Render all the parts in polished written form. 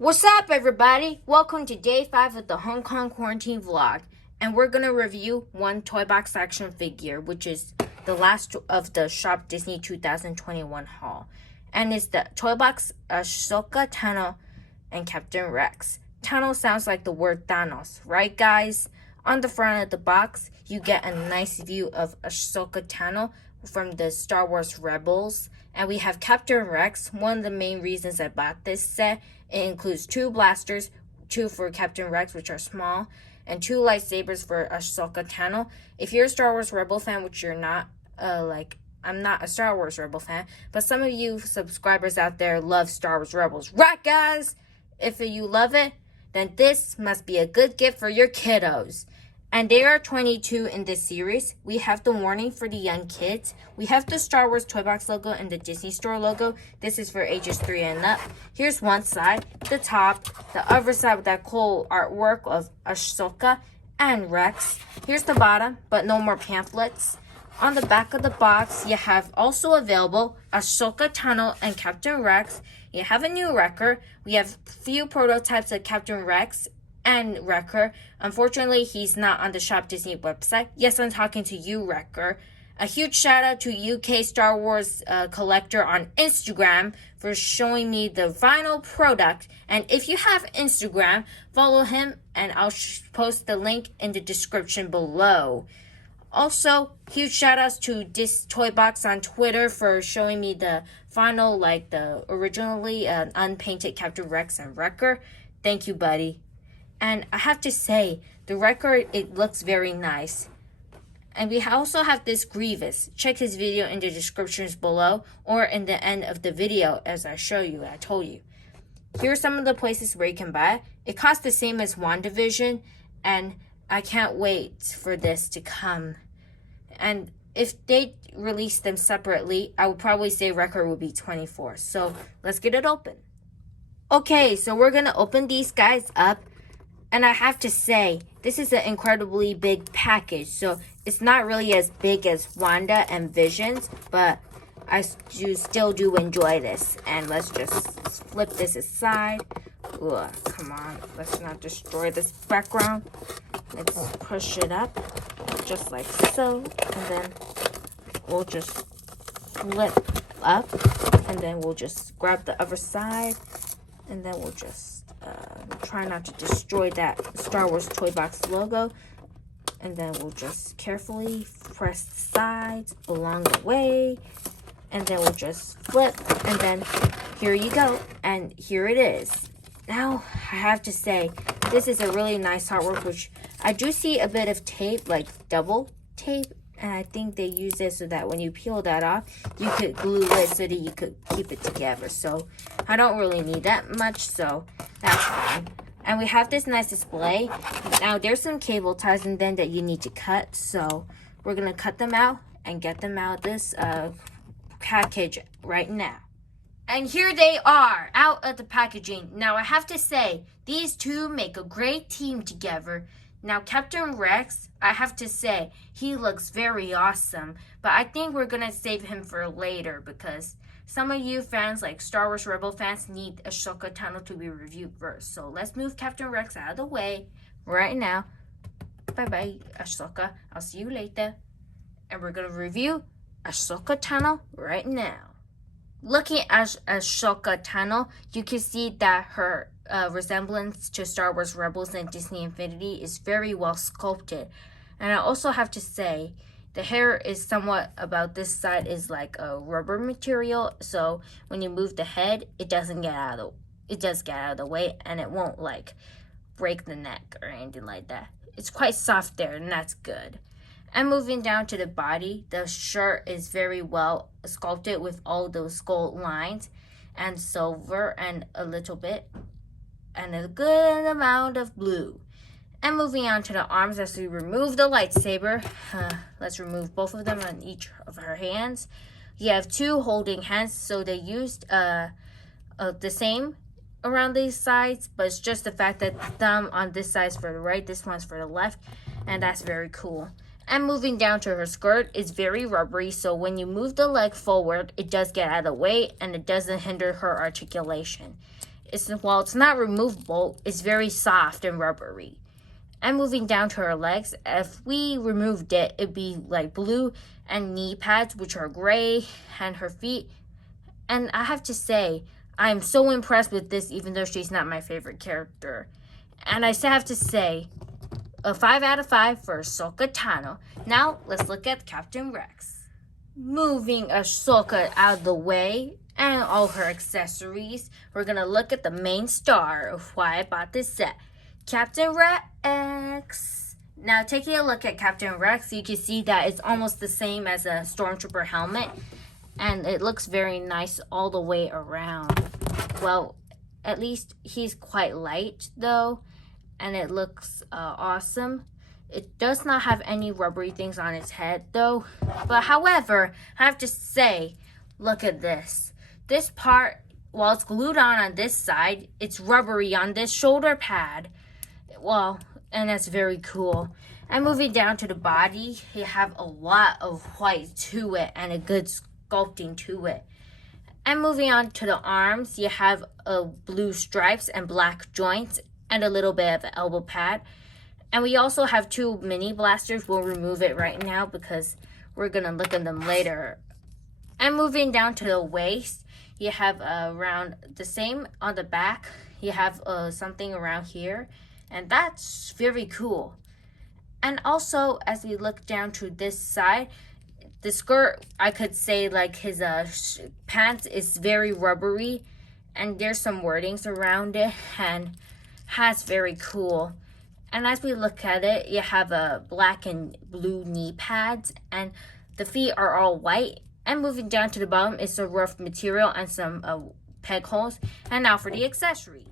What's up, everybody? Welcome to day 5 of the Hong Kong quarantine vlog. And we're going to review one Toybox action figure, which is the last of the Shop Disney 2021 haul. And it's the Toybox Ahsoka, Tano, and Captain Rex. Tano sounds like the word Thanos, right guys? On the front of the box, you get a nice view of Ahsoka Tano from the Star Wars Rebels. And we have Captain Rex. One of the main reasons I bought this set, it includes 2 blasters, 2 for Captain Rex, which are small, and 2 lightsabers for Ahsoka Tano. If you're a Star Wars Rebel fan, which you're not, I'm not a Star Wars Rebel fan, but some of you subscribers out there love Star Wars Rebels. Right, guys? If you love it, then this must be a good gift for your kiddos. And there are 22 in this series. We have the warning for the young kids. We have the Star Wars Toybox logo and the Disney Store logo. This is for ages 3 and up. Here's one side, the top, the other side with that cool artwork of Ahsoka and Rex. Here's the bottom, but no more pamphlets. On the back of the box, you have also available Ahsoka, Tano, and Captain Rex. You have a new Wrecker. We have few prototypes of Captain Rex and Wrecker. Unfortunately, he's not on the Shop Disney website. Yes, I'm talking to you, Wrecker. A huge shout out to UK Star Wars collector on Instagram for showing me the final product. And if you have Instagram, follow him and I'll post the link in the description below. Also, huge shout outs to this Toybox on Twitter for showing me the final, the originally unpainted Captain Rex and Wrecker. Thank you, buddy. And I have to say, the record, it looks very nice. And we also have this Grievous. Check his video in the descriptions below or in the end of the video as I told you. Here are some of the places where you can buy it. It costs the same as WandaVision, and I can't wait for this to come. And if they release them separately, I would probably say record would be $24. So let's get it open. Okay, so we're going to open these guys up. And I have to say, this is an incredibly big package. So it's not really as big as Wanda and Visions, but I still do enjoy this. And let's just flip this aside. Ooh, come on, let's not destroy this background. Let's push it up, just like so. And then we'll just flip up. And then we'll just grab the other side. And then we'll just try not to destroy that Star Wars Toybox logo. And then we'll just carefully press the sides along the way. And then we'll just flip. And then here you go. And here it is. Now, I have to say, this is a really nice artwork, which I do see a bit of tape, like double tape. And I think they use it so that when you peel that off, you could glue it so that you could keep it together. So I don't really need that much, so that's fine. And we have this nice display. Now there's some cable ties in them that you need to cut. So we're going to cut them out and get them out of this package right now. And here they are, out of the packaging. Now I have to say, these two make a great team together. Now, Captain Rex, I have to say, he looks very awesome. But I think we're going to save him for later because some of you fans, like Star Wars Rebel fans, need Ahsoka Tano to be reviewed first. So let's move Captain Rex out of the way right now. Bye-bye, Ahsoka. I'll see you later. And we're going to review Ahsoka Tano right now. Looking at Ahsoka Tano, you can see that her resemblance to Star Wars Rebels and Disney Infinity is very well sculpted. And I also have to say, the hair is somewhat about this side is like a rubber material. So when you move the head, it does get out of the way and it won't break the neck or anything like that. It's quite soft there and that's good. And moving down to the body, the shirt is very well sculpted with all those gold lines and silver and a little bit and a good amount of blue. And moving on to the arms as we remove the lightsaber. Let's remove both of them on each of her hands. You have 2 holding hands, so they used the same around these sides, but it's just the fact that the thumb on this side is for the right, this one's for the left, and that's very cool. And moving down to her skirt, it's very rubbery, so when you move the leg forward, it does get out of the way, and it doesn't hinder her articulation. while it's not removable, it's very soft and rubbery. And moving down to her legs, if we removed it, it'd be like blue, and knee pads, which are gray, and her feet. And I have to say, I'm so impressed with this, even though she's not my favorite character. And I still have to say, a 5 out of 5 for Ahsoka Tano. Now, let's look at Captain Rex. Moving Ahsoka out of the way and all her accessories, we're going to look at the main star of why I bought this set, Captain Rex. Now, taking a look at Captain Rex, you can see that it's almost the same as a Stormtrooper helmet. And it looks very nice all the way around. Well, at least he's quite light, though. And it looks awesome. It does not have any rubbery things on its head, though. But however, I have to say, look at this. This part, while it's glued on this side, it's rubbery on this shoulder pad. Well, and that's very cool. And moving down to the body, you have a lot of white to it and a good sculpting to it. And moving on to the arms, you have blue stripes and black joints and a little bit of an elbow pad. And we also have 2 mini blasters. We'll remove it right now because we're going to look at them later. And moving down to the waist, you have around the same on the back. You have something around here. And that's very cool. And also, as we look down to this side, the skirt, I could say like his pants is very rubbery. And there's some wordings around it. And that's very cool. And as we look at it, you have black and blue knee pads. And the feet are all white. And moving down to the bottom, it's a rough material and some peg holes. And now for the accessories.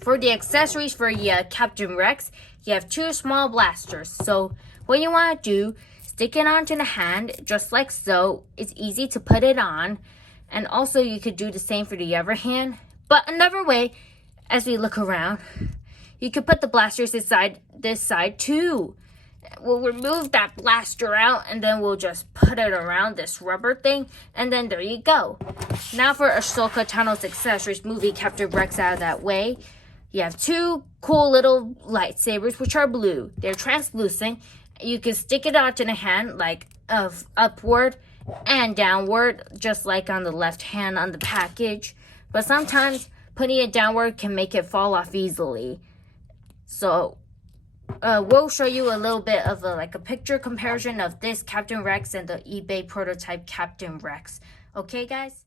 For the accessories for Captain Rex, you have 2 small blasters. So what you want to do, stick it onto the hand, just like so. It's easy to put it on. And also you could do the same for the other hand. But another way, as we look around, you could put the blasters inside this side too. We'll remove that blaster out and then we'll just put it around this rubber thing. And then there you go. Now for Ahsoka Tano's accessories, moving Captain Rex out of that way. You have 2 cool little lightsabers, which are blue. They're translucent. You can stick it onto the hand, like upward and downward, just like on the left hand on the package. But sometimes putting it downward can make it fall off easily. So we'll show you a little bit of a picture comparison of this Captain Rex and the eBay prototype Captain Rex. Okay, guys?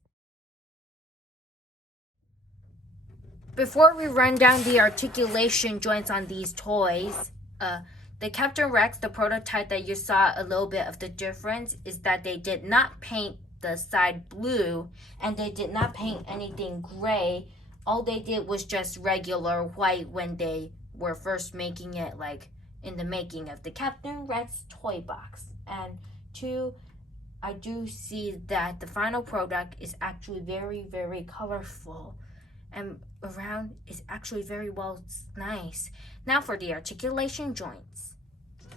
Before we run down the articulation joints on these toys, the Captain Rex, the prototype that you saw a little bit of the difference, is that they did not paint the side blue and they did not paint anything gray. All they did was just regular white when they were first making it, like in the making of the Captain Rex toy box. And 2, I do see that the final product is actually very, very colorful. And around is actually very well nice. Now for the articulation joints.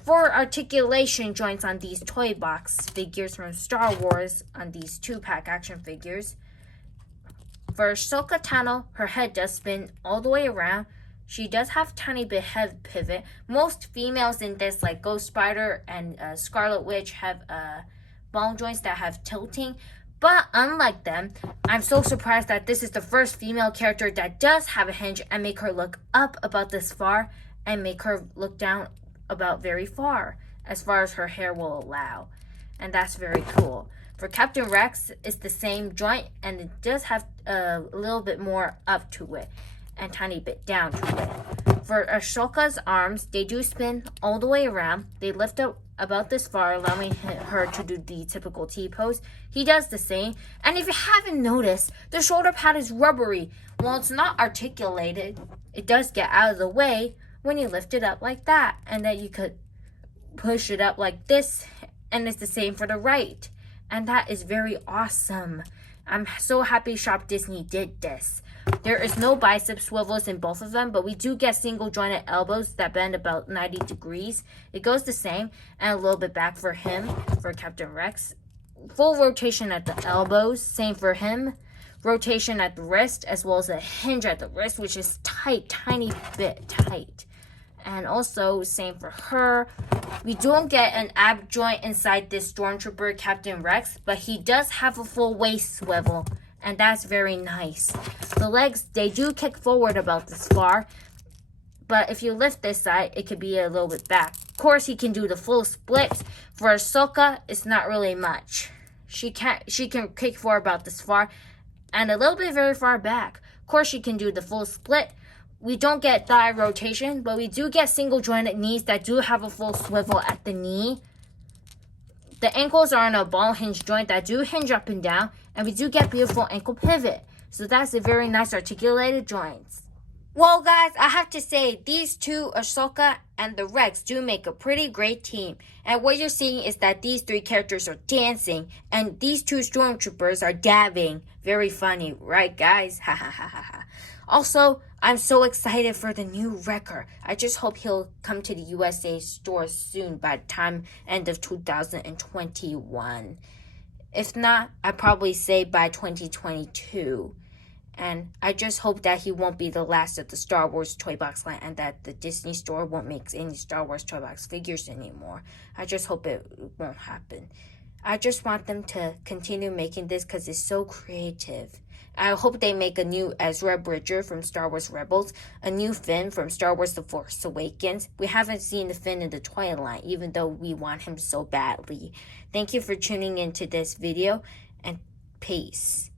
For articulation joints on these toy box figures from Star Wars, on these 2-pack action figures, for Ahsoka Tano, her head does spin all the way around. She does have tiny bit head pivot. Most females in this, like Ghost Spider and Scarlet Witch, have ball joints that have tilting. But unlike them, I'm so surprised that this is the first female character that does have a hinge and make her look up about this far and make her look down about very far as her hair will allow. And that's very cool. For Captain Rex, it's the same joint and it does have a little bit more up to it and tiny bit down to it. For Ahsoka's arms, they do spin all the way around. They lift up about this far, allowing her to do the typical T-pose. He does the same. And if you haven't noticed, the shoulder pad is rubbery. While it's not articulated, it does get out of the way when you lift it up like that. And then you could push it up like this. And it's the same for the right. And that is very awesome. I'm so happy Shop Disney did this. There is no bicep swivels in both of them, but we do get single jointed elbows that bend about 90 degrees. It goes the same, and a little bit back for him, for Captain Rex. Full rotation at the elbows, same for him. rotation at the wrist, as well as a hinge at the wrist, which is tight, tiny bit tight. And also, same for her. We don't get an ab joint inside this Stormtrooper Captain Rex, but he does have a full waist swivel, and that's very nice. The legs, they do kick forward about this far, but if you lift this side, it could be a little bit back. Of course, he can do the full splits. For Ahsoka, it's not really much. She can kick forward about this far, and a little bit very far back. Of course, she can do the full split. We don't get thigh rotation, but we do get single jointed knees that do have a full swivel at the knee. The ankles are on a ball hinge joint that do hinge up and down, and we do get beautiful ankle pivot. So that's a very nice articulated joints. Well, guys, I have to say, these two, Ahsoka and the Rex, do make a pretty great team. And what you're seeing is that these three characters are dancing, and these two stormtroopers are dabbing. Very funny, right, guys? Ha ha ha ha ha. Also, I'm so excited for the new Wrecker. I just hope he'll come to the USA store soon by the time end of 2021. If not, I'd probably say by 2022. And I just hope that he won't be the last of the Star Wars Toybox line and that the Disney store won't make any Star Wars Toybox figures anymore. I just hope it won't happen. I just want them to continue making this because it's so creative. I hope they make a new Ezra Bridger from Star Wars Rebels, a new Finn from Star Wars The Force Awakens. We haven't seen the Finn in the toy line, even though we want him so badly. Thank you for tuning into this video, and peace.